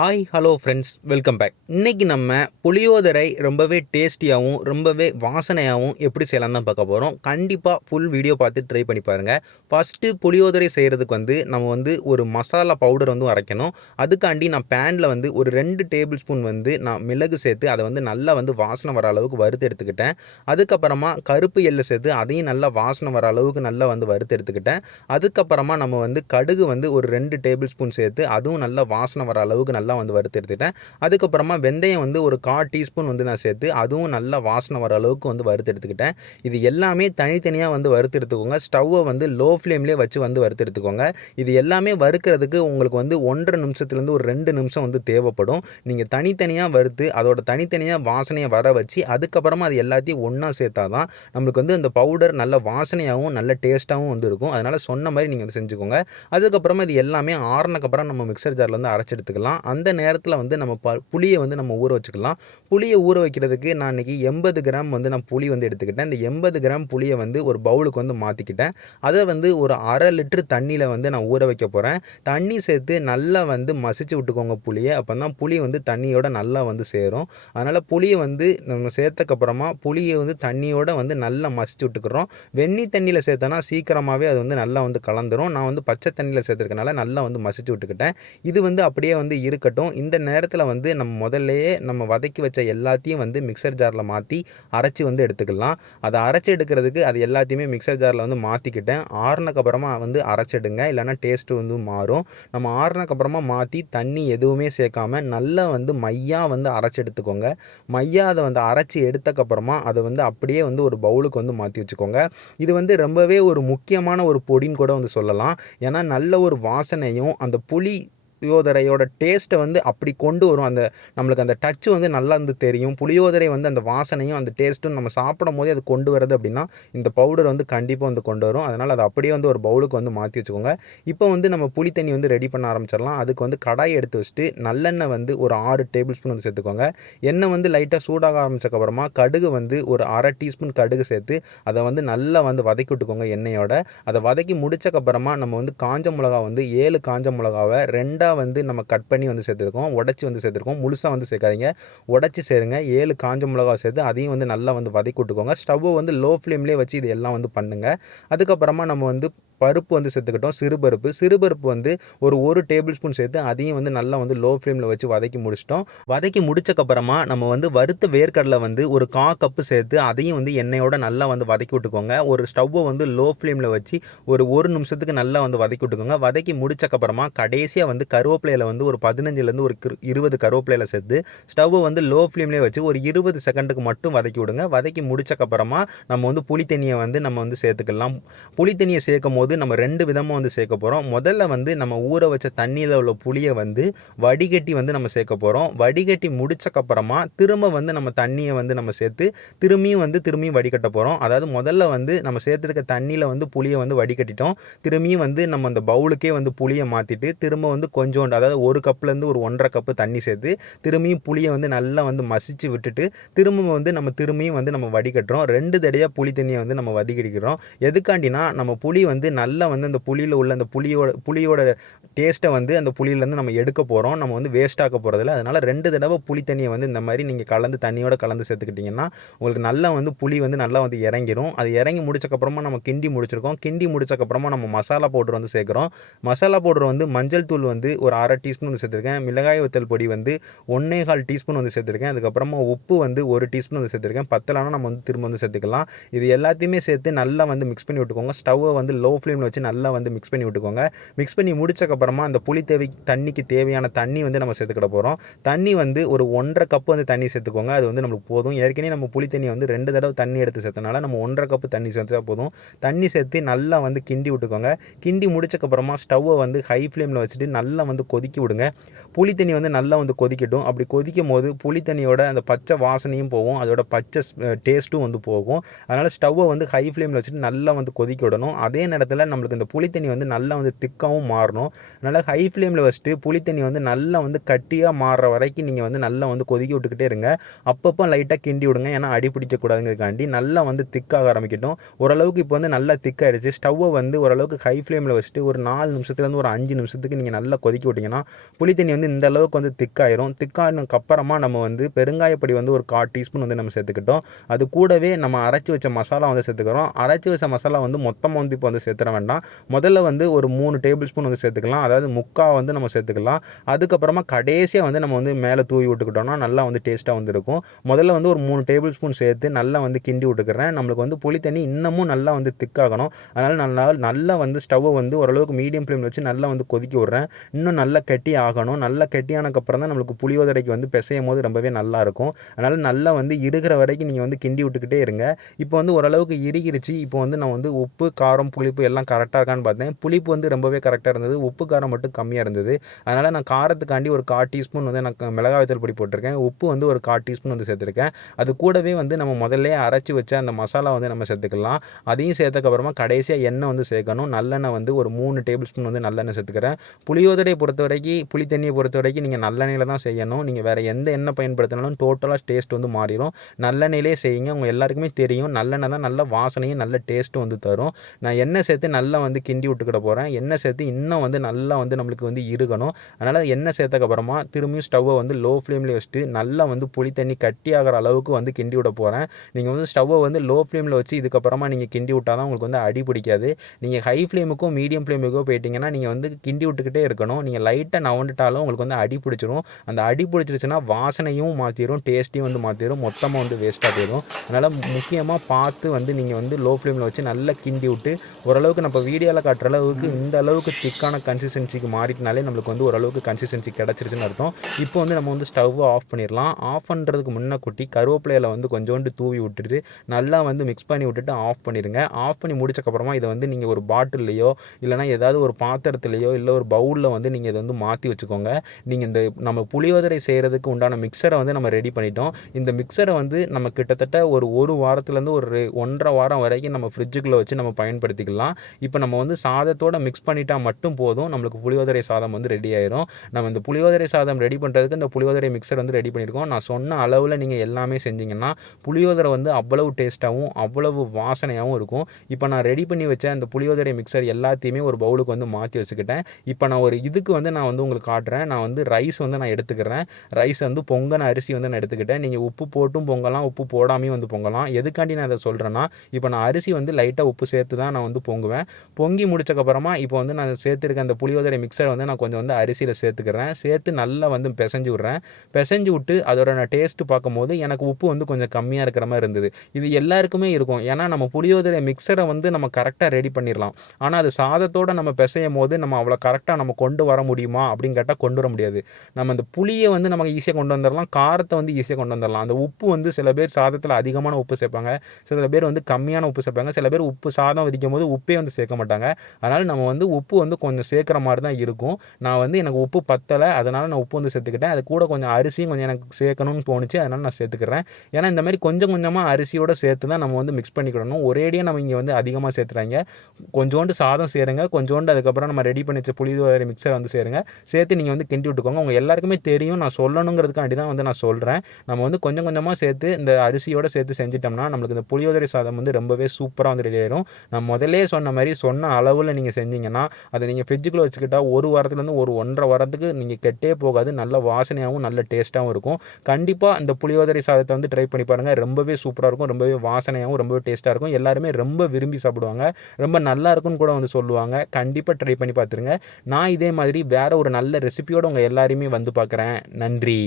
Hi hello friends, welcome back. இன்றைக்கி நம்ம புளியோதரை ரொம்பவே டேஸ்டியாகவும் ரொம்பவே வாசனையாகவும் எப்படி செய்யலாம் தான் பார்க்க போகிறோம். கண்டிப்பாக ஃபுல் வீடியோ பார்த்து ட்ரை பண்ணி பாருங்கள். ஃபஸ்ட்டு புளியோதரை செய்கிறதுக்கு நம்ம ஒரு மசாலா பவுடர் அரைக்கணும். அதுக்காண்டி நான் பேனில் ஒரு 2 டேபிள் ஸ்பூன் நான் மிளகு சேர்த்து அதை நல்லா வாசனை வர அளவுக்கு வறுத்து எடுத்துக்கிட்டேன். அதுக்கப்புறமா கருப்பு எள்ளு சேர்த்து அதையும் நல்லா வாசனை வர அளவுக்கு நல்லா வறுத்து எடுத்துக்கிட்டேன். அதுக்கப்புறமா நம்ம கடுகு ஒரு 2 டேபிள் ஸ்பூன் சேர்த்து அதுவும் நல்லா வாசனை வர அளவுக்கு நல்லா வறுத்து எடுத்துட்டேன். அதுக்கப்புறமா வெந்தயம் ஒரு 1/4 டீஸ்பூன் நான் சேர்த்து அதுவும் நல்லா வாசனை வர அளவுக்கு வறுத்து எடுத்துக்கிட்டேன். இது எல்லாமே தனித்தனியாக வறுத்து எடுத்துக்கோங்க. ஸ்டவ்வை லோ ஃப்ளேம்லேயே வச்சு வறுத்து எடுத்துக்கோங்க. இது எல்லாமே வறுக்கிறதுக்கு உங்களுக்கு 1.5 நிமிஷத்துலேருந்து ஒரு 2 நிமிஷம் தேவைப்படும். நீங்கள் தனித்தனியாக வறுத்து அதோட தனித்தனியாக வாசனையை வர வச்சு அதுக்கப்புறமா அது எல்லாத்தையும் ஒன்றா சேர்த்தா தான் நம்மளுக்கு அந்த பவுடர் நல்ல வாசனையாகவும் நல்ல டேஸ்ட்டாகவும் இருக்கும். அதனால் சொன்ன மாதிரி நீங்கள் செஞ்சுக்கோங்க. அதுக்கப்புறமா இது எல்லாமே ஆறுனக்கப்புறம் நம்ம மிக்சர் ஜாரில் அரைச்சி எடுத்துக்கலாம். அந்த நேரத்தில் நம்ம புளியை நம்ம ஊற வச்சுக்கலாம். புளியை ஊற வைக்கிறதுக்கு நான் இன்றைக்கி 80 கிராம் நான் புளி எடுத்துக்கிட்டேன். இந்த 80 கிராம் புளியை ஒரு பவுலுக்கு மாற்றிக்கிட்டேன். அதை ஒரு 1/2 லிட்டர் தண்ணியில் நான் ஊற வைக்க போகிறேன். தண்ணி சேர்த்து நல்லா மசிச்சு விட்டுக்கோங்க புளியை. அப்போ தான் புளி தண்ணியோட நல்லா சேரும். அதனால் புளியை நம்ம சேர்த்தக்கப்புறமா புளியை தண்ணியோட நல்லா மசிச்சு விட்டுக்கிறோம். வெந்நி தண்ணியில் சேர்த்தோன்னா சீக்கிரமாகவே அது நல்லா கலந்துரும். நான் பச்சை தண்ணியில் சேர்த்துருக்கனால நல்லா மசிச்சு விட்டுக்கிட்டேன். இது அப்படியே இருக்கட்டும். இந்த நேரத்தில் நம்ம முதல்லையே நம்ம வதக்கி வச்ச எல்லாத்தையும் மிக்சர் ஜாரில் மாற்றி அரைச்சி எடுத்துக்கலாம். அதை அரைச்சி எடுக்கிறதுக்கு அது எல்லாத்தையுமே மிக்சர் ஜாரில் மாற்றிக்கிட்டேன். ஆறுனக்கப்புறமா அரைச்சிடுங்க, இல்லைனா டேஸ்ட்டு மாறும். நம்ம ஆறுனக்கப்புறமா மாற்றி தண்ணி எதுவுமே சேர்க்காம நல்லா மையாக அரைச்சி எடுத்துக்கோங்க. மையாக அதை அரைச்சி எடுத்தக்கப்புறமா அதை அப்படியே ஒரு பவுலுக்கு மாற்றி வச்சுக்கோங்க. இது ரொம்பவே ஒரு முக்கியமான ஒரு பொடின்னு கூட சொல்லலாம். ஏன்னா நல்ல ஒரு வாசனையும் அந்த புளியோதரையோட டேஸ்ட்டை அப்படி கொண்டு வரும். நம்மளுக்கு அந்த டச்சு நல்லா தெரியும். புளியோதரை அந்த வாசனையும் அந்த டேஸ்ட்டும் நம்ம சாப்பிடும் போதே அது கொண்டு வருது அப்படின்னா இந்த பவுடர் கண்டிப்பாக கொண்டு வரும். அதனால் அதை அப்படியே ஒரு பவுலுக்கு மாற்றி வச்சுக்கோங்க. இப்போ நம்ம புளி தண்ணி ரெடி பண்ண ஆரம்பிச்சிடலாம். அதுக்கு கடாயை எடுத்து வச்சுட்டு நல்லெண்ணெய் ஒரு 6 டேபிள் ஸ்பூன் சேர்த்துக்கோங்க. எண்ணெய் லைட்டாக சூடாக ஆரம்பிச்சக்கப்புறமா கடுகு ஒரு 1/2 டீஸ்பூன் கடுகு சேர்த்து அதை நல்லா வதக்கி விட்டுக்கோங்க எண்ணெயோட. அதை வதக்கி முடிச்சக்கப்புறமா நம்ம காஞ்ச மிளகா 7 காஞ்ச மிளகாவை 2 நம்ம கட் பண்ணி சேர்த்துருக்கோம். உடச்சி சேர்த்துருக்கோம். முழுசாக சேர்க்காதீங்க, உடச்சி சேருங்க. 7 காஞ்ச மிளகா சேர்த்து அதையும் நல்லா வதக்கி விட்டுக்கோங்க. ஸ்டவ்வை லோ ஃப்ளேம்லேயே வச்சு இது எல்லாம் பண்ணுங்கள். அதுக்கப்புறமா நம்ம பருப்பு சேர்த்துக்கிட்டோம். சிறுபருப்பு ஒரு 1 டேபிள் ஸ்பூன் சேர்த்து அதையும் நல்லா லோ ஃப்ளேமில் வச்சு வதக்கி முடிச்சிட்டோம். வதக்கி முடிச்சக்கப்புறமா நம்ம வறுத்த வேர்க்கடலை ஒரு 1/4 கப்பு சேர்த்து அதையும் எண்ணெயோட நல்லா வதக்கி விட்டுக்கோங்க. ஒரு ஸ்டவ்வை லோ ஃப்ளேமில் வச்சு ஒரு நிமிஷத்துக்கு நல்லா வதக்கி விட்டுக்கோங்க. வதக்கி முடிச்சக்கப்புறமா கடைசியாக கருவேப்பிலையில் ஒரு 15லேருந்து ஒரு 20 கருவேப்பிலையில் சேர்த்து ஸ்டவ்வை லோ ஃப்ளேம்லேயே வச்சு ஒரு 20 செகண்டுக்கு மட்டும் வதக்கி விடுங்க. வதக்கி முடிச்சக்கப்புறமா நம்ம புளி தண்ணியை நம்ம சேர்த்துக்கலாம். புளி தண்ணியை சேர்க்கும் போது நம்ம 2 விதமாக சேர்க்க போகிறோம். முதல்ல நம்ம ஊற வச்ச தண்ணியில் உள்ள புளியை வடிகட்டி நம்ம சேர்க்க போகிறோம். வடிகட்டி முடிச்சக்கப்புறமா திரும்ப நம்ம தண்ணியை நம்ம சேர்த்து திரும்பியும் வடிகட்ட போகிறோம். அதாவது முதல்ல நம்ம சேர்த்துருக்க தண்ணியில் புளியை வடிகட்டிட்டோம். திரும்பியும் நம்ம அந்த பவுலுக்கே புளியை மாற்றிட்டு திரும்ப கொஞ்சோண்டு, அதாவது 1 கப்லேருந்து ஒரு 1.5 கப்பு தண்ணி சேர்த்து திரும்பியும் புளியை நல்லா மசிச்சு விட்டுட்டு திரும்ப நம்ம திரும்பியும் நம்ம வடிகட்டுறோம். 2 தடையாக புளி தண்ணியை நம்ம வடிகட்டிக்கிறோம். எதுக்காண்டினா நம்ம புளி நல்லா அந்த புளியில் உள்ள அந்த புளியோட டேஸ்ட்டை அந்த புளியிலேருந்து நம்ம எடுக்க போகிறோம். நம்ம வேஸ்ட் ஆக்க போகிறதில்ல. அதனால் 2 தடவை புளி தண்ணியை இந்த மாதிரி நீங்கள் தண்ணியோட கலந்து சேர்த்துக்கிட்டிங்கன்னா உங்களுக்கு நல்லா புளி நல்லா இறங்கிடும். அது இறங்கி முடிச்சக்கப்புறமா நம்ம கிண்டி முடிச்சிருக்கோம். கிண்டி முடிச்சக்கப்புறமா நம்ம மசாலா பவுடர் சேர்க்குறோம். மசாலா பவுடர் மஞ்சள் தூள் ஒரு 1/2 டீஸ்பூன் சேர்த்துருக்கேன். மிளகாய் வத்தல் பொடி 1/4 டீஸ்பூன் சேர்த்துருக்கேன். அதுக்கப்புறமா உப்பு 1 டீஸ்பூன் சேர்த்துருக்கேன். பத்தலைனா நம்ம திரும்ப சேர்த்துக்கலாம். இது எல்லாத்தையுமே சேர்த்து நல்லா மிக்ஸ் பண்ணி விட்டுக்கோங்க. ஸ்டவ்வை லோ ஃப்ளேமில் வச்சு நல்லா மிக்ஸ் பண்ணி விட்டுக்கோங்க. மிக்ஸ் பண்ணி முடிச்சக்கப்புறமா அந்த தண்ணிக்கு தேவையான தண்ணி நம்ம சேர்த்துக்கிட போகிறோம். தண்ணி ஒரு 1.5 கப்பு தண்ணி சேர்த்துக்கோங்க. அது நம்மளுக்கு போதும். ஏற்கனவே நம்ம புளி தண்ணி 2 தடவை தண்ணி எடுத்து சேர்த்தனால நம்ம 1.5 கப்பு தண்ணி சேர்த்தா போதும். தண்ணி சேர்த்து நல்லா கிண்டி விட்டுக்கோங்க. கிண்டி முடிச்சக்கப்புறமா ஸ்டவ்வை ஹை ஃப்ளேமில் வச்சுட்டு நல்லா கொதிக்க விடுங்க. புளி தண்ணி நல்லா கொதிக்கட்டும். அப்படி கொதிக்கும் போது புளி தண்ணியோட அந்த பச்சை வாசனையும் போகும், அதோட பச்சை டேஸ்ட்டும் போகும். அதனால் ஸ்டவ்வை ஹை ஃப்ளேமில் வச்சுட்டு நல்லா கொதிக்க விடணும். அதே நேரத்தில் அதனால் நம்மளுக்கு இந்த புளி தண்ணி வந்து நல்லா வந்து திக்காகவும் மாறணும். அதனால் ஹை ஃப்ளேமில் வச்சுட்டு புளி தண்ணி வந்து நல்லா வந்து கட்டியாக மாறுற வரைக்கும் நீங்கள் வந்து நல்லா வந்து கொதிக்க விட்டுக்கிட்டே இருங்க. அப்பப்போ லைட்டாக கிண்டி விடுங்க, ஏன்னா அடி பிடிக்கக்கூடாதுங்கிறதுக்காண்டி. நல்லா வந்து திக்காக ஆரம்பிக்கட்டும். ஓரளவுக்கு இப்போ வந்து நல்லா திக்காகிடுச்சு. ஸ்டவ்வை வந்து ஓரளவுக்கு ஹை ஃப்ளேமில் வச்சுட்டு ஒரு 4 நிமிஷத்துலேருந்து ஒரு 5 நிமிஷத்துக்கு நீங்கள் நல்லா கொதிக்க விட்டிங்கன்னா புளி தண்ணி வந்து இந்த அளவுக்கு வந்து திக்காயிரும். திக்கானதுக்கப்புறமா நம்ம வந்து பெருங்காயப்பொடி வந்து ஒரு 1/4 டீஸ்பூன் வந்து நம்ம சேர்த்துக்கிட்டோம். அது கூடவே நம்ம அரைச்சி வச்ச மசாலா வந்து சேர்த்துக்கிறோம். அரைச்சி வச்ச மசாலா வந்து மொத்தமாக வந்து இப்போ வந்து சேர்த்துட வேண்டாம். முதல்ல வந்து ஒரு 3 டேபிள் ஸ்பூன் வந்து சேர்த்துக்கலாம். அதாவது முக்கால் வந்து நம்ம சேர்த்துக்கலாம். அதுக்கப்புறமா கடைசியாக வந்து நம்ம வந்து மேலே தூவி விட்டுக்கிட்டோம்னா நல்லா வந்து டேஸ்ட்டாக வந்து இருக்கும். முதல்ல வந்து ஒரு 3 டேபிள் ஸ்பூன் சேர்த்து நல்லா வந்து கிண்டி விட்டுக்கிறேன். நம்மளுக்கு வந்து புளி தண்ணி இன்னமும் நல்லா வந்து திக்காகணும். அதனால் நல்லா வந்து ஸ்டவ்வை வந்து ஓரளவுக்கு மீடியம் ஃப்ளேமில் வச்சு நல்லா வந்து கொதிக்க விட்றேன். இன்னும் நல்லா கெட்டி ஆகணும். நல்லா கெட்டியானக்கப்புறம் தான் நம்மளுக்கு புளியோதரைக்கு வந்து பிசையும் போது ரொம்பவே நல்லாயிருக்கும். அதனால் நல்லா வந்து இருக்கிற வரைக்கும் நீங்கள் வந்து கிண்டி விட்டுக்கிட்டே இருங்க. இப்போ வந்து ஓரளவுக்கு இறுகிருச்சு. இப்போ வந்து நான் வந்து உப்பு, காரம், புளிப்பு எல்லாம் கரெக்டாக இருக்கான்னு பார்த்தேன். புளிப்பு வந்து ரொம்பவே கரெக்டாக இருந்தது. உப்பு, காரம் மட்டும் கம்மியாக இருந்தது. அதனால் நான் காரத்துக்காண்டி ஒரு 1/4 டீஸ்பூன் வந்து நான் மிளகாய் வத்தல் பொடி போட்டிருக்கேன். உப்பு வந்து ஒரு 1/4 டீஸ்பூன் வந்து சேர்த்துருக்கேன். அது கூடவே வந்து நம்ம முதல்லே அரைச்சி வச்ச அந்த மசாலா வந்து நம்ம சேர்த்துக்கலாம். அதையும் சேர்த்தக்கப்புறமா கடைசியாக எண்ணெய் வந்து சேர்க்கணும். நல்லெண்ணெய் வந்து ஒரு 3 டேபிள் ஸ்பூன் வந்து நல்லெண்ணெய் சேர்த்துக்கிறேன். புளியோதரையை பொறுத்த வரைக்கும், புளி தண்ணியை பொறுத்த வரைக்கும் நீங்கள் நல்லெண்ணெயில் தான் செய்யணும். நீங்கள் வேறு எந்த எண்ணெய் பயன்படுத்தினாலும் டோட்டலாக டேஸ்ட் வந்து மாறிடும். நல்லெண்ணெயிலே செய்யுங்க. உங்கள் எல்லாருக்குமே தெரியும், நல்லெண்ணெய் தான் நல்ல வாசனையும் நல்ல டேஸ்ட்டும் வந்து தரும். நான் எண்ணெய் சேர்த்து நல்லா வந்து கிண்டி விட்டுக்கிட போகிறேன். எண்ணெய் சேர்த்து இன்னும் வந்து நல்லா வந்து நம்மளுக்கு வந்து இருக்கணும். அதனால் எண்ணெய் சேர்த்தக்கப்புறமா திரும்பியும் ஸ்டவ்வை வந்து லோ ஃப்ளேமில் வச்சுட்டு நல்லா வந்து புளி தண்ணி கட்டி ஆகிற அளவுக்கு வந்து கிண்டி விட போகிறேன். நீங்கள் வந்து ஸ்டவ்வை வந்து லோ ஃப்ளேமில் வச்சு இதுக்கப்புறமா நீங்கள் கிண்டி விட்டால் தான் உங்களுக்கு வந்து அடி பிடிக்காது. நீங்கள் ஹை ஃப்ளேமுக்கும் மீடியம் ஃப்ளேமுக்கோ போயிட்டீங்கன்னா நீங்கள் வந்து கிண்டி விட்டுக்கிட்டே இருக்கணும். நீங்கள் லைட்டாக நவண்டுட்டாலும் உங்களுக்கு வந்து அடி பிடிச்சிரும். அந்த அடி பிடிச்சிருச்சுன்னா வாசனையும் மாற்றிடும், டேஸ்ட்டையும் வந்து மாற்றிடும், மொத்தமாக வந்து வேஸ்ட்டாக போயிடும். அதனால் முக்கியமாக பார்த்து வந்து நீங்கள் வந்து லோ ஃப்ளேமில் வச்சு நல்லா கிண்டி விட்டு ஓரளவுக்கு நம்ம வீடியோவில் காட்டுற அளவுக்கு இந்த அளவுக்கு திக்கான கன்சிஸ்டன்சிக்கு மாறிட்டினாலே நம்மளுக்கு வந்து ஓரளவுக்கு கன்சிஸ்டன்சி கிடச்சிருச்சுன்னு அர்த்தம். இப்போ வந்து நம்ம வந்து ஸ்டவ்வை ஆஃப் பண்ணிடலாம். ஆஃப் பண்ணுறதுக்கு முன்னக்கூட்டி கருவேப்பிலையில் வந்து கொஞ்சோண்டு தூவி விட்டுட்டு நல்லா வந்து மிக்ஸ் பண்ணி விட்டுட்டு ஆஃப் பண்ணிடுங்க. ஆஃப் பண்ணி முடிச்சக்கப்புறமா இதை வந்து நீங்கள் ஒரு பாட்டில்லையோ இல்லைனா ஏதாவது ஒரு பாத்திரத்துலையோ இல்லை ஒரு பவுலில் வந்து நீங்கள் இதை வந்து மாற்றி வச்சுக்கோங்க. நீங்கள் இந்த நம்ம புளியோதரை செய்கிறதுக்கு உண்டான மிக்சரை வந்து நம்ம ரெடி பண்ணிட்டோம். இந்த மிக்சரை வந்து நம்ம கிட்டத்தட்ட ஒரு வாரத்துலேருந்து ஒரு 1.5 வாரம் வரைக்கும் நம்ம ஃப்ரிட்ஜுக்குள்ளே வச்சு நம்ம பயன்படுத்திக்கலாம். இப்போ நம்ம வந்து சாதத்தோடு மிக்ஸ் பண்ணிட்டால் மட்டும் போதும், நம்மளுக்கு புளியோதரை சாதம் வந்து ரெடி ஆயிரும். நம்ம இந்த புளியோதரை சாதம் ரெடி பண்ணுறதுக்கு இந்த புளியோதரை மிக்சர் வந்து ரெடி பண்ணியிருக்கோம். நான் சொன்ன அளவில் நீங்கள் எல்லாமே செஞ்சிங்கன்னா புளியோதரை வந்து அவ்வளவு டேஸ்ட்டாகவும் அவ்வளவு வாசனையாகவும் இருக்கும். இப்போ நான் ரெடி பண்ணி வச்ச அந்த புளியோதரை மிக்சர் எல்லாத்தையுமே ஒரு பவுலுக்கு வந்து மாற்றி வச்சுக்கிட்டேன். இப்போ நான் ஒரு இதுக்கு வந்து நான் வந்து உங்களுக்கு காட்டுறேன். நான் வந்து ரைஸ் வந்து நான் எடுத்துக்கிறேன். ரைஸ் வந்து பொங்கன அரிசி வந்து நான் எடுத்துக்கிட்டேன். நீங்கள் உப்பு போட்டும் பொங்கலாம், உப்பு போடாமையும் வந்து பொங்கலாம். எதுக்காண்டி நான் அதை சொல்கிறேன்னா, இப்போ நான் அரிசி வந்து லைட்டாக உப்பு சேர்த்து தான் நான் வந்து பொங்குவேன். பொங்கி முடிச்சக்கப்புறமா இப்போ வந்து நான் சேர்த்துருக்க அந்த புளியோதரை மிக்சரை வந்து நான் கொஞ்சம் வந்து அரிசியில் சேர்த்துக்கிறேன். சேர்த்து நல்லா வந்து பிசைஞ்சு விட்றேன். பிசைஞ்சு விட்டு அதோட நான் டேஸ்ட்டு பார்க்கும்போது எனக்கு உப்பு வந்து கொஞ்சம் கம்மியாக இருக்கிற மாதிரி இருந்தது. இது எல்லாருக்குமே இருக்கும். ஏன்னா நம்ம புளியோதரை மிக்சரை வந்து நம்ம கரெக்டாக ரெடி பண்ணிடலாம். ஆனால் அது சாதத்தோடு நம்ம பிசையும் போது நம்ம அவ்வளோ கரெக்டாக நம்ம கொண்டு வர முடியுமா அப்படின்னு கேட்டால் கொண்டு வர முடியாது. நம்ம அந்த புளியை வந்து நமக்கு ஈஸியாக கொண்டு வந்துடலாம், காரத்தை வந்து ஈஸியாக கொண்டு வந்துடலாம். அந்த உப்பு வந்து சில பேர் சாதத்தில் அதிகமான உப்பு சேர்ப்பாங்க, சில பேர் வந்து கம்மியான உப்பு சேர்ப்பாங்க, சில பேர் உப்பு சாதம் வடிக்கும் போது உப்பே வந்து சேர்க்க மாட்டாங்க. அதனால் நம்ம வந்து உப்பு வந்து கொஞ்சம் சேர்க்குற மாதிரி தான் இருக்கும். நான் வந்து எனக்கு உப்பு பத்தலை, அதனால் நான் உப்பு வந்து சேர்த்துக்கிட்டேன். அது கூட கொஞ்சம் அரிசியும் கொஞ்சம் எனக்கு சேர்க்கணும்னு தோணுச்சு, அதனால் நான் சேர்த்துக்கிறேன். ஏன்னா இந்த மாதிரி கொஞ்சம் கொஞ்சமாக அரிசியோடு சேர்த்து தான் நம்ம வந்து மிக்ஸ் பண்ணிக்கிடணும். ஒரேடியாக நம்ம இங்கே வந்து அதிகமாக சேர்த்துறாங்க. கொஞ்சோண்டு சாதம் சேருங்க, கொஞ்சோண்டு அதுக்கப்புறம் நம்ம ரெடி பண்ணி வச்ச புளியோதரை மிக்சரை வந்து சேருங்க. சேர்த்து நீங்கள் வந்து கிண்டி விட்டுக்கோங்க. உங்கள் எல்லாருக்குமே தெரியும், நான் சொல்லணுங்கிறதுக்காண்டி தான் வந்து நான் சொல்கிறேன். நம்ம வந்து கொஞ்சம் கொஞ்சமாக சேர்த்து இந்த அரிசியோடு சேர்த்து செஞ்சிட்டோம்னா நம்மளுக்கு இந்த புளியோதரை சாதம் வந்து ரொம்பவே சூப்பராக வந்து ரெடி ஆயிரும். நான் முதல்லே சொன்ன மாதிரி சொன்ன அளவில் நீங்கள் செஞ்சீங்கன்னா அதை நீங்கள் ஃப்ரிட்ஜுக்குள்ளே வச்சுக்கிட்டால் ஒரு வாரத்துலேருந்து ஒரு 1.5 வாரத்துக்கு நீங்கள் கெட்டே போகாது. நல்ல வாசனையாகவும் நல்ல டேஸ்ட்டாகவும் இருக்கும். கண்டிப்பாக இந்த புளியோதரை சாதத்தை வந்து ட்ரை பண்ணி பாருங்கள். ரொம்பவே சூப்பராக இருக்கும், ரொம்பவே வாசனையாகவும் ரொம்பவே டேஸ்ட்டாக இருக்கும். எல்லாருமே ரொம்ப விரும்பி சாப்பிடுவாங்க, ரொம்ப நல்லா இருக்குன்னு கூட வந்து சொல்லுவாங்க. கண்டிப்பாக ட்ரை பண்ணி பார்த்துருங்க. நான் இதே மாதிரி வேறு ஒரு நல்ல ரெசிபியோடு உங்கள் எல்லாரையுமே வந்து பார்க்குறேன். நன்றி.